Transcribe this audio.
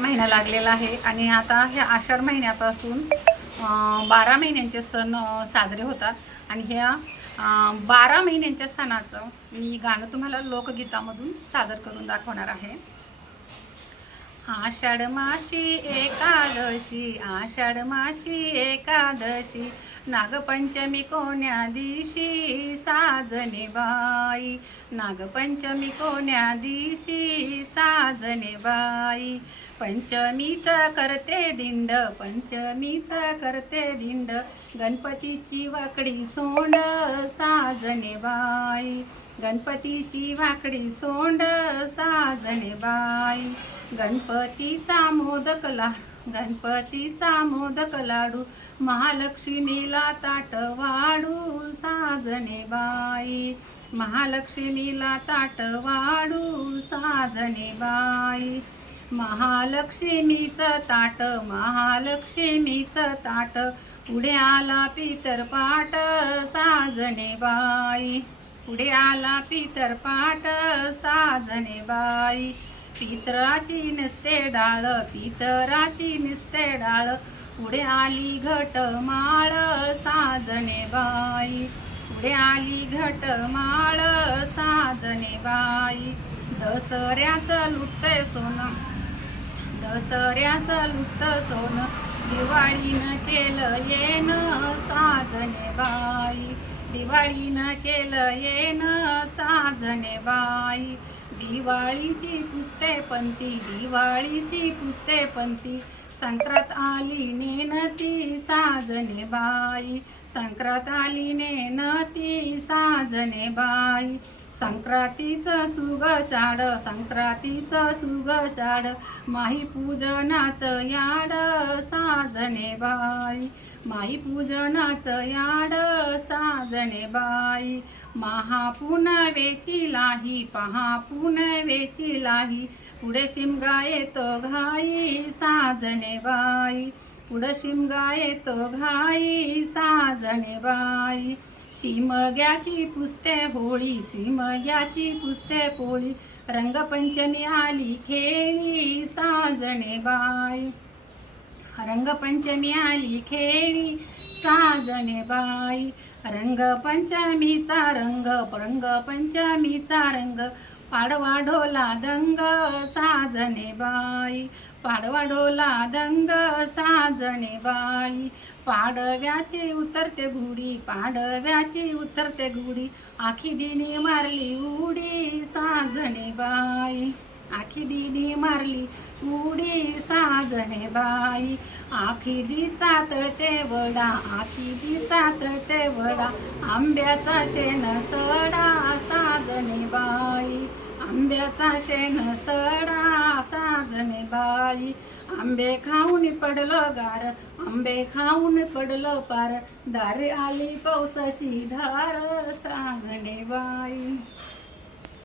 महिना लागलेला आहे आणि आता ह्या आषाढ महिन्यापासून 12 महिन्यांचे सण साजरे होतात आणि ह्या 12 महिन्यांच्या सणाचं मी गाणं तुम्हाला लोकगीतामधून सादर करून दाखवणार आहे। आषाढ माशी एकादशी, आषाढ माशी एकादशी, नागपंचमी कोण्या दिवशी साजने बाई, नागपंचमी कोण्या दिवशी साजने बाई, पंचमीचं करते दिंड, पंचमीचं करते दिंड, गणपतीची वाकडी सोंड साजने बाई, गणपतीची वाकडी सोंड साजने बाई, गणपतीचा मोदक लाडू, गणपतीचा मोदक लाडू, महालक्ष्मीला ताट वाढू साजने बाई, महालक्ष्मीला ताट वाढू साजने बाई, महालक्ष्मीचं ताट, महालक्ष्मीचं ताट, पुढे आला पितर पाट साजने बाई, पुढे आला पितर पाट साजने बाई, पितराची नसते डाळ, पितराची नसते डाळ, पुढे आली घट माळ साजने बाई, पुढे आली घट माळ साजने बाई, दसऱ्याचं लुटतंय सोनं, दसऱ्याचं लुटतं सोनं, दिवाळीनं केलं येणं साजने बाई, दिवाळीनं केलं येणं साजने बाई, दिवाळीची पुसते पंती, दिवाळीची पुसते पंती, संक्रांत आली नेनती साजने बाई, संक्रांत आली नेनती साजने बाई, संक्रांतीचं सुग चाड, संक्रांतीचं सुग चाड, माही पूजनाचं याड साजने बाई, माही पूजनाचं याड साजने बाई, महापुनवेची लाही, पहा पुनवेची लाही, पुढे शिमगा येतो घाई साजने बाई, पुढे शिमगा येतो घाई साजने बाई, शिमग्याची पुसते होळी, शिमग्याची पुसते होळी, रंगपंचमी आली खेळी साजने बाई, रंगपंचमी आली खेळी साजने बाई, रंगपंचमीचा रंग, रंगपंचमीचा रंग, पाडवा ढोला दंग साजने बाई, पाडवा ढोला दंग साजने बाई, पाडव्याची उतरते गुढी, पाडव्याची उतरते गुढी, आखी दिनी मारली उडी साजने बाई, आखी दिनी मारली उडी साजने बाई, आखी दिचा तळते वडा, आखी दिचा तळते वडा, आंब्याचा शेण सडा साजने बाई, आंब्याचा शेण सडा साजने बाई, आंबे खाऊन पडलं गार, आंबे खाऊन पडलं पार, दारी आली पावसाची धार साजने बाई.